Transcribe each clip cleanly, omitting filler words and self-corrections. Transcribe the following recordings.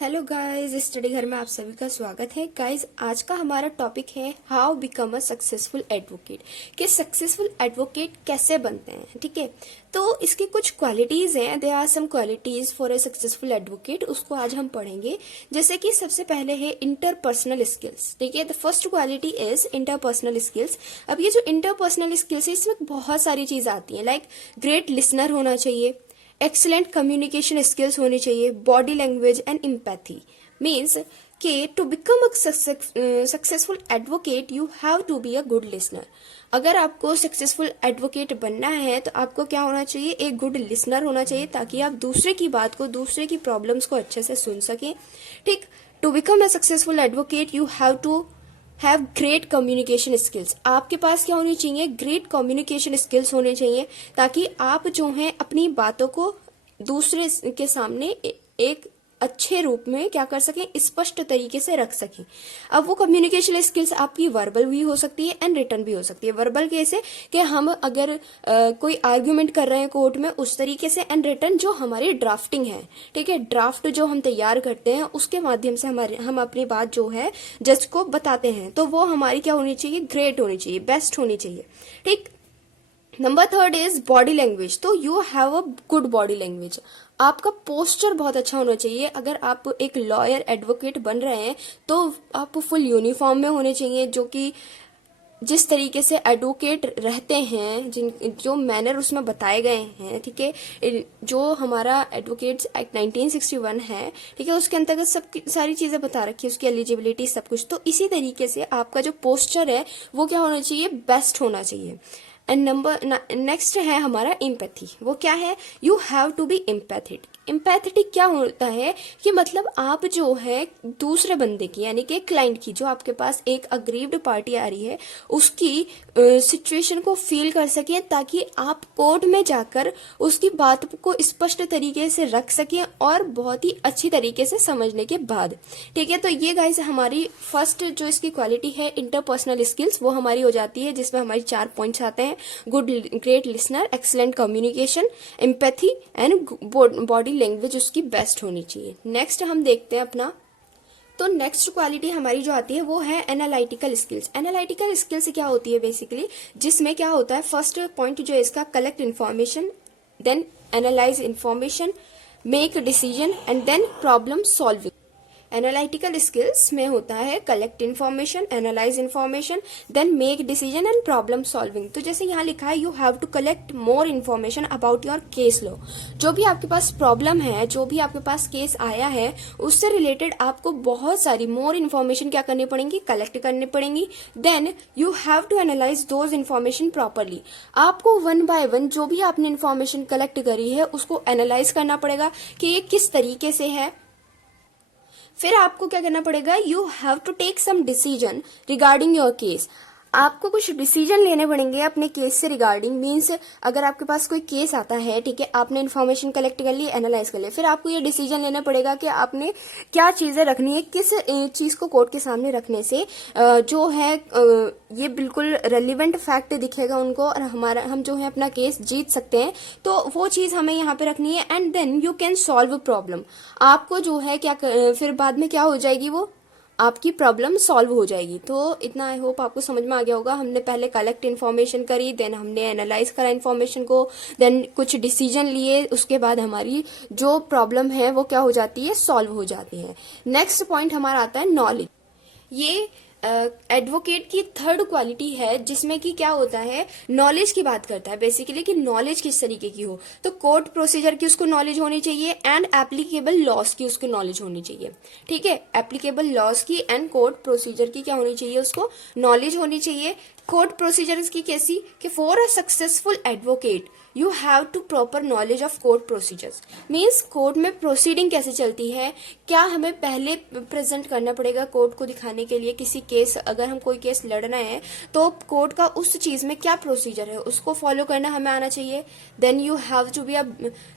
Hello guys, study घर में आप सभी का स्वागत है। गाइस, आज का हमारा टॉपिक है how become a successful advocate, कि सक्सेसफुल एडवोकेट कैसे बनते हैं। ठीक है, तो इसकी कुछ क्वालिटीज हैं। There are some qualities for a successful advocate, उसको आज हम पढ़ेंगे। जैसे कि सबसे पहले है इंटरपर्सनल स्किल्स। ठीक है, the first quality is interpersonal skills. अब ये जो इंटरपर्सनल स्किल्स है, इसमें बहुत सारी चीज आती है। लाइक ग्रेट लिसनर होना चाहिए, एक्सीलेंट कम्युनिकेशन स्किल्स होनी चाहिए, body language and empathy. Means कि to become a successful advocate you have to be a good listener. अगर आपको सक्सेसफुल एडवोकेट बनना है तो आपको क्या होना चाहिए, एक गुड लिसनर होना चाहिए, ताकि आप दूसरे की बात को, दूसरे की प्रॉब्लम्स को अच्छे से सुन सकें। ठीक, to become a successful advocate you have to have great communication skills. आपके पास क्या होनी चाहिए, ग्रेट कम्युनिकेशन स्किल्स होने चाहिए, ताकि आप जो है अपनी बातों को दूसरे के सामने एक अच्छे रूप में क्या कर सकें, स्पष्ट तरीके से रख सकें। अब वो कम्युनिकेशन स्किल्स आपकी वर्बल भी हो सकती है एंड रिटन भी हो सकती है। वर्बल कैसे, कि हम अगर कोई आर्ग्यूमेंट कर रहे हैं कोर्ट में, उस तरीके से, एंड रिटन जो हमारी ड्राफ्टिंग है। ठीक है, ड्राफ्ट जो हम तैयार करते हैं उसके माध्यम से हम अपनी बात जो है जज को बताते हैं, तो वो हमारी क्या होनी चाहिए, ग्रेट होनी चाहिए, बेस्ट होनी चाहिए। ठीक, number third is body language. तो you have a good body language. आपका पोस्चर बहुत अच्छा होना चाहिए। अगर आप एक लॉयर एडवोकेट बन रहे हैं तो आप फुल यूनिफॉर्म में होने चाहिए, जो कि जिस तरीके से एडवोकेट रहते हैं, जो मैनर उसमें बताए गए हैं। ठीक है, जो हमारा एडवोकेट्स एक्ट 1961 है, ठीक है, उसके अंतर्गत सब सारी चीजें बता रखी है, उसकी एलिजिबिलिटी सब कुछ। तो इसी तरीके से आपका जो पोस्चर है वो क्या होना चाहिए, बेस्ट होना चाहिए। एंड नेक्स्ट है हमारा एम्पैथी। वो क्या है, you have to be empathetic. Empathetic क्या होता है कि मतलब आप जो है दूसरे बंदे की, यानी कि क्लाइंट की, जो आपके पास एक अग्रीव्ड पार्टी आ रही है, उसकी सिचुएशन को फील कर सकें, ताकि आप कोर्ट में जाकर उसकी बात को स्पष्ट तरीके से रख सकें और बहुत ही अच्छी तरीके से समझने के बाद। ठीक है, तो ये गाइस हमारी फर्स्ट जो इसकी क्वालिटी है इंटरपर्सनल स्किल्स, वो हमारी हो जाती है, जिसमें हमारी 4 पॉइंट्स आते हैं। Good great listener, excellent communication, empathy and body language उसकी बेस्ट होनी चाहिए। नेक्स्ट हम देखते हैं अपना, तो नेक्स्ट क्वालिटी हमारी जो आती है वो है एनालिटिकल स्किल्स। एनालिटिकल स्किल्स क्या होती है बेसिकली, जिसमें क्या होता है, फर्स्ट पॉइंट जो है इसका, collect information, then analyse information, make decision and then problem solving. Analytical skills में होता है collect information, analyse information, then make decision and problem solving. तो जैसे यहाँ लिखा है, you have to collect more information about your case law. जो भी आपके पास प्रॉब्लम है, जो भी आपके पास केस आया है, उससे रिलेटेड आपको बहुत सारी मोर इन्फॉर्मेशन क्या करनी पड़ेंगी, कलेक्ट करनी पड़ेंगी। Then you have to analyse those information properly. आपको वन बाय वन जो भी आपने इन्फॉर्मेशन कलेक्ट करी है उसको एनालाइज करना पड़ेगा कि ये किस तरीके से है। फिर आपको क्या करना पड़ेगा, you have to take some decision regarding your case. आपको कुछ डिसीजन लेने पड़ेंगे अपने केस से रिगार्डिंग। मीन्स अगर आपके पास कोई केस आता है, ठीक है, आपने इन्फॉर्मेशन कलेक्ट कर ली, एनालाइज कर ली, फिर आपको ये डिसीजन लेना पड़ेगा कि आपने क्या चीजें रखनी है, किस चीज को कोर्ट के सामने रखने से जो है ये बिल्कुल रेलिवेंट फैक्ट दिखेगा उनको, और हम जो है अपना केस जीत सकते हैं। तो वो चीज हमें यहाँ पे रखनी है, and then you can solve problem. आपको जो है क्या फिर बाद में क्या हो जाएगी, वो आपकी प्रॉब्लम सॉल्व हो जाएगी। तो इतना आई होप आपको समझ में आ गया होगा। हमने पहले कलेक्ट इन्फॉर्मेशन करी, देन हमने एनालाइज करा इन्फॉर्मेशन को, देन कुछ डिसीजन लिए, उसके बाद हमारी जो प्रॉब्लम है वो क्या हो जाती है, सॉल्व हो जाती है। नेक्स्ट पॉइंट हमारा आता है नॉलेज। ये एडवोकेट की थर्ड क्वालिटी है, जिसमें कि क्या होता है, नॉलेज की बात करता है बेसिकली, कि नॉलेज किस तरीके की हो। तो कोर्ट प्रोसीजर की उसको नॉलेज होनी चाहिए एंड एप्लीकेबल लॉज की उसको नॉलेज होनी चाहिए। ठीक है, एप्लीकेबल लॉज की एंड कोर्ट प्रोसीजर की क्या होनी चाहिए, उसको नॉलेज होनी चाहिए। कोर्ट प्रोसीजर्स की कैसी, कि for a successful advocate you have to proper knowledge of court procedures. Means court में प्रोसीडिंग कैसे चलती है, क्या हमें पहले प्रेजेंट करना पड़ेगा कोर्ट को दिखाने के लिए किसी केस, अगर हम कोई केस लड़ रहे हैं तो कोर्ट का उस चीज में क्या प्रोसीजर है उसको फॉलो करना हमें आना चाहिए। Then you have to be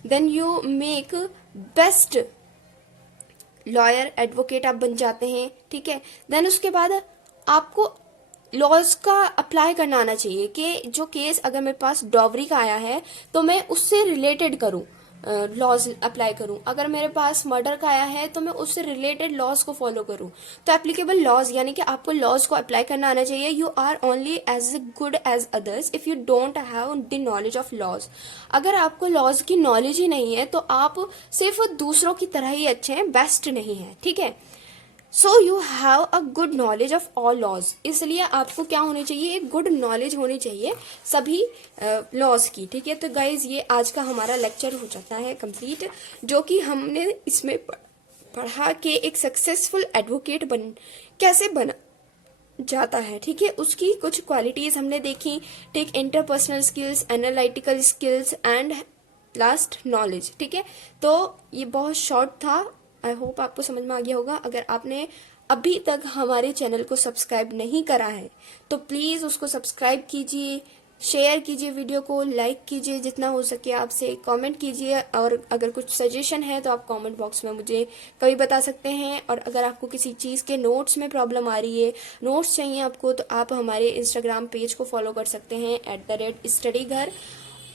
then you make best lawyer advocate आप बन जाते हैं। ठीक है, देन उसके बाद आपको लॉज का अप्लाई करना आना चाहिए, कि जो केस अगर मेरे पास डॉवरी का आया है तो मैं उससे रिलेटेड करूं, लॉज अप्लाई करूं, अगर मेरे पास मर्डर का आया है तो मैं उससे रिलेटेड लॉज को फॉलो करूं। तो एप्लीकेबल लॉज यानी कि आपको लॉज को अप्लाई करना आना चाहिए। You are only as good as others if you don't have the knowledge of laws. अगर आपको लॉज की नॉलेज ही नहीं है तो आप सिर्फ दूसरों की तरह ही अच्छे हैं, बेस्ट नहीं है, ठीक है। So you have a good knowledge of all laws, इसलिए आपको क्या होनी चाहिए, एक गुड नॉलेज होनी चाहिए सभी लॉज की, ठीक है। तो गाइज ये आज का हमारा लेक्चर हो जाता है कंप्लीट, जो कि हमने इसमें पढ़ा कि एक सक्सेसफुल एडवोकेट कैसे बना जाता है, ठीक है। उसकी कुछ क्वालिटीज हमने देखी, take interpersonal skills, analytical skills and last knowledge, ठीक है। तो ये बहुत शॉर्ट था, आई होप आपको समझ में आ गया होगा। अगर आपने अभी तक हमारे चैनल को सब्सक्राइब नहीं करा है तो प्लीज उसको सब्सक्राइब कीजिए, शेयर कीजिए, वीडियो को लाइक कीजिए जितना हो सके, आपसे कमेंट कीजिए, और अगर कुछ सजेशन है तो आप कमेंट बॉक्स में मुझे कभी बता सकते हैं। और अगर आपको किसी चीज़ के नोट्स में प्रॉब्लम आ रही है, नोट्स चाहिए आपको, तो आप हमारे इंस्टाग्राम पेज को फॉलो कर सकते हैं @studyghar।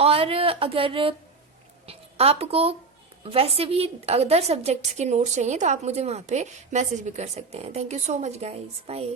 और अगर आपको वैसे भी अदर सब्जेक्ट्स के नोट्स चाहिए तो आप मुझे वहाँ पे मैसेज भी कर सकते हैं। Thank you so much guys, bye.